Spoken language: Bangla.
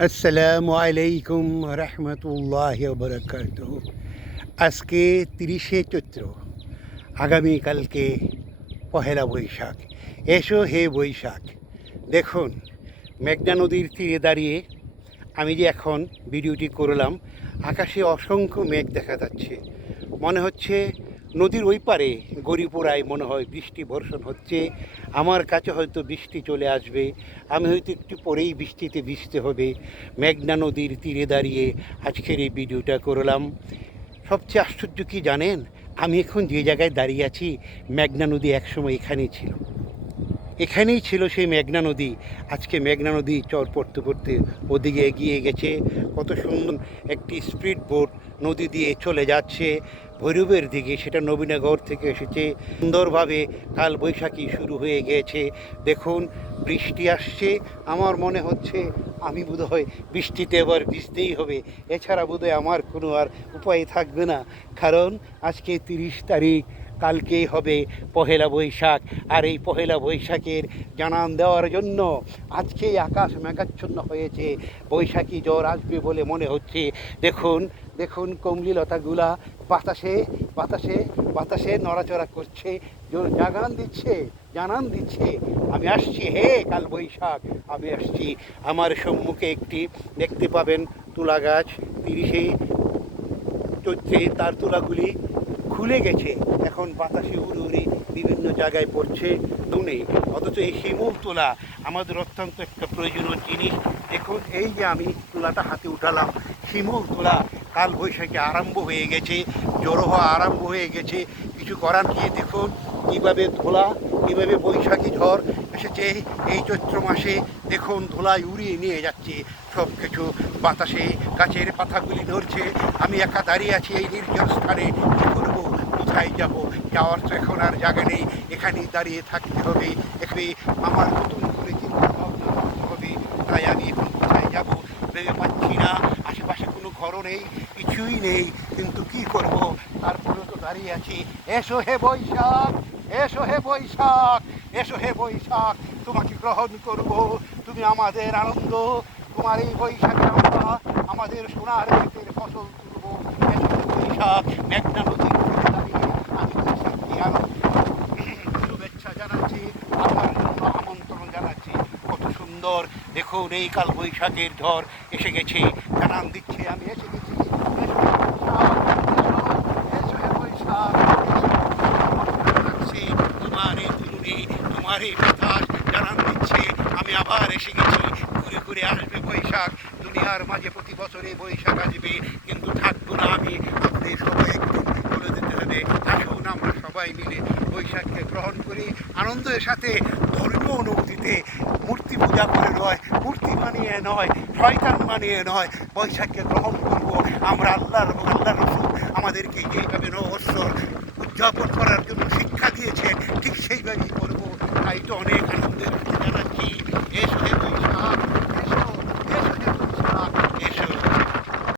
আসসালামু আলাইকুম রহমতুল্লাহ বরকাত আজকে তিরিশে চৈত্র আগামীকালকে পহেলা বৈশাখ। এসো হে বৈশাখ। দেখুন, মেঘনা নদীর তীরে দাঁড়িয়ে আমি যে এখন ভিডিওটি করলাম, আকাশে অসংখ্য মেঘ দেখা যাচ্ছে। মনে হচ্ছে নদীর ওই পারে গরিপুরায় মনে হয় বৃষ্টি বর্ষণ হচ্ছে। আমার কাছে হয়তো বৃষ্টি চলে আসবে। আমি হয়তো একটু পরেই বৃষ্টিতে ভিজতে হবে। মেঘনা নদীর তীরে দাঁড়িয়ে আজকের এই ভিডিওটা করলাম। সবচেয়ে আশ্চর্য কি জানেন? আমি এখন যে জায়গায় দাঁড়িয়ে আছি, মেঘনা নদী একসময় এখানেই ছিল। এখানেই ছিল সেই মেঘনা নদী। আজকে মেঘনা নদী চর পড়তে পড়তে ওদিকে এগিয়ে গেছে। কত সুন্দর একটি স্পিড বোট নদী দিয়ে চলে যাচ্ছে। ভৈরবের দিকে সেটা নবীনগর থেকে এসেছে। সুন্দরভাবে কাল বৈশাখী শুরু হয়ে গিয়েছে দেখুন, বৃষ্টি আসছে। আমার মনে হচ্ছে আমি বোধহয় বৃষ্টিতে এবার ভিজতেই হবে। এছাড়া বোধহয় আমার কোনো আর উপায় থাকবে না। কারণ আজকে তিরিশ তারিখ। কালকেই হবে পহেলা বৈশাখ। আর এই পহেলা বৈশাখের জানান দেওয়ার জন্য আজকেই আকাশ মেঘাচ্ছন্ন হয়েছে। বৈশাখী জ্বর আসবে বলে মনে হচ্ছে। দেখুন দেখুন কমলি লতাগুলা বাতাসে বাতাসে বাতাসে নড়াচড়া করছে। জোর জাগান দিচ্ছে, জানান দিচ্ছে। আমি আসছি হে কাল বৈশাখ, আমি আসছি। আমার সম্মুখে একটি দেখতে পাবেন তুলা গাছ। তিরিশে চৈত্রে তার তুলাগুলি খুলে গেছে। এখন বাতাসে উড়ে উড়ে বিভিন্ন জায়গায় পড়ছে দুনে। অথচ এই শিমুল তোলা আমাদের অত্যন্ত একটা প্রয়োজনীয় জিনিস। দেখুন, এই যে আমি তোলাটা হাতে উঠালাম, শিমুল তোলা কাল বৈশাখী আরম্ভ হয়ে গেছে, জড়ো হওয়া আরম্ভ হয়ে গেছে। কিছু করার নিয়ে দেখুন, কীভাবে ধোলা, কীভাবে বৈশাখী ঝড় এসেছে এই চৈত্র মাসে। দেখুন ধোলায় উড়িয়ে নিয়ে যাচ্ছে। সব কিছু বাতাসে, গাছের পাতাগুলি ধরছে। আমি একা দাঁড়িয়ে আছি এই নির্জন স্থানে যাব। যাওয়ার তো এখন আর জায়গা নেই। এখানেই দাঁড়িয়ে থাকতে হবে। এখানে আমার নতুন করে চিন্তা ভাবনা করতে হবে। তাই আমি এখন কোথায় যাব ভেবে পাচ্ছি না। আশেপাশে কোনো ঘরও নেই, কিছুই নেই। কিন্তু কি করব? তারপরেও তো দাঁড়িয়ে আছি। এসো হে বৈশাখ! এসো হে বৈশাখ! এসো হে বৈশাখ! তোমাকে গ্রহণ করব। তুমি আমাদের আনন্দ। তোমার এই বৈশাখে আমরা আমাদের সোনার ক্ষেতের ফসল তুলব। এসো হে বৈশাখ! মেঘনা নদীর তীরে দাঁড়িয়ে আমি বৈশাখকে আনন্দ শুভেচ্ছা জানাচ্ছি আপনার জন্য আমন্ত্রণ জানাচ্ছি কত সুন্দর দেখুন, এই কাল বৈশাখের ঝড় এসে গেছে। জানান দিচ্ছে, আমি এসে গেছি। তোমার দুলুনি তোমার বাতাস জানান দিচ্ছে, আমি আবার এসে গেছি। ঘুরে ঘুরে আসবে বৈশাখ। দুনিয়ার মাঝে প্রতি বছরে বৈশাখ আসবে, কিন্তু থাকব না আমি। আপনাদের সবাই একদিন বলে দিতে হবে। আসুন আমরা সবাই মিলে বৈশাখকে গ্রহণ করি আনন্দের সাথে ধর্মীয় অনুভূতিতে ব্যাপারে নয়, মূর্তি বানিয়ে নয়, শয়তান বানিয়ে নয়, বৈশাখকে গ্রহণ করব আমরা আল্লাহর এবং আল্লাহ রসুল। আমাদেরকে এইভাবে নববৎসর উদযাপন করার জন্য শিক্ষা দিয়েছেন, ঠিক সেইভাবেই করব। তাই তো অনেক আনন্দের জানাচ্ছি এসব